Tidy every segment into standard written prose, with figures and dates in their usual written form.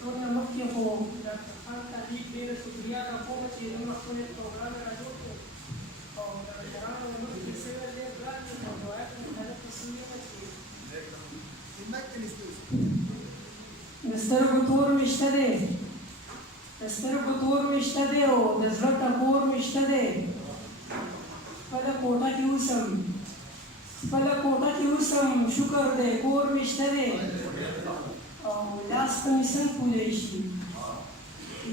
ټول نه مخکې خو ډاکټر خان طبیب ډېره شکریا ده کومه چې دومره ښکلی پروګرام یې راجوړ کړو او د مشرانو نه مخکې شوی ډېر ګران دي او روایت مختلف اصول یې د سترګو تور مې شته دی د سترګو تور مې شته دی او د زړه ټکور مې شته دی خپله کوټه کې اوسم خپله کوټه کې اوسم شکر دی کور مې شته دی او لاس ته مې څنګه کولی شي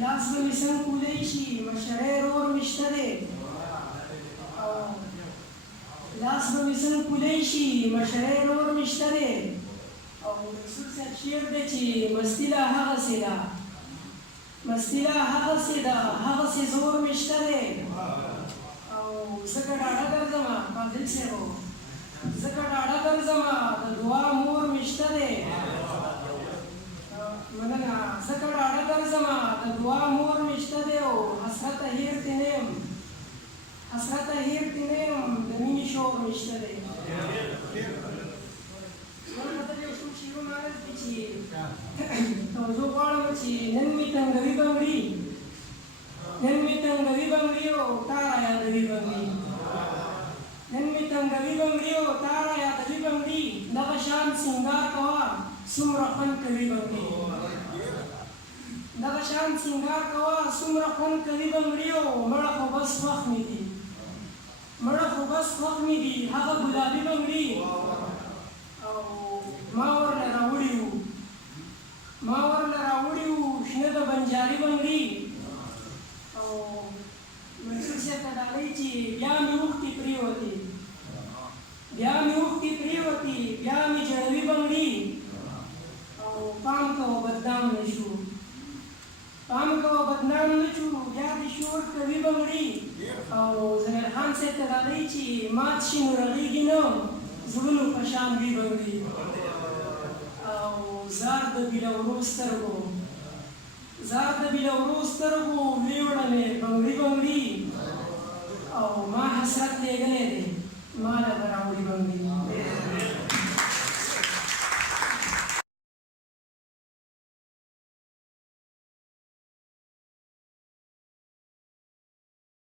لاس به مې څنګه کولی شي مشری رور مې شته دی او لاس به مې څنګه کولی شي مشری رور مې شته دی او رسول صاحب شعر دی چې مستي لا هغسې ده مستي لا هغسې ده هغسې زور مې شته دی او ځکه ډاډه ګرځم فاضل صاحب ځکه ډاډه ګرځم د دعا مور مې شته دی مننه ځکه ډاډه ګرځم د دعا مور مې شته دی او حسرته هېر تې نه یم حسرته هېر تې نه یم د مینې شور مې شته دی شیرونه عرض دي چې زه غواړم چې نن مې تنګوي بنګړي نن مې تنګوي بنګړي او تا را یادوي بنګړي نن مې تنګوي بنګړي او تا را یادوي بنګړي دغه شان سینګار کوه څومره خوند کوي بنګړي دغه شان سینګار کوه څومره خوند کوي بنګړي او مړه خو بس خوښ مې دي مړه خو بس خوښ مې دي هغه ګلابي بنګړي او ما ورله راوړي وو شنه د بنجاري بنګړي او منصور صاحب ته ډالۍ چې بیا مې اوښتې پرېوتې بیا مې جړوي بنګړي او پام کوه بدنام نه شو بیا دې شور کوي بنګړي او زمیر خان صاحب ته ډالۍ چې مات شي نو رغېږي نه زړونو په شان وي بنګړي او زار د بیلورو سترګو ویې وړلې بنګړي او ما حسرت لېږلی دی ما له به راوړي بنګړي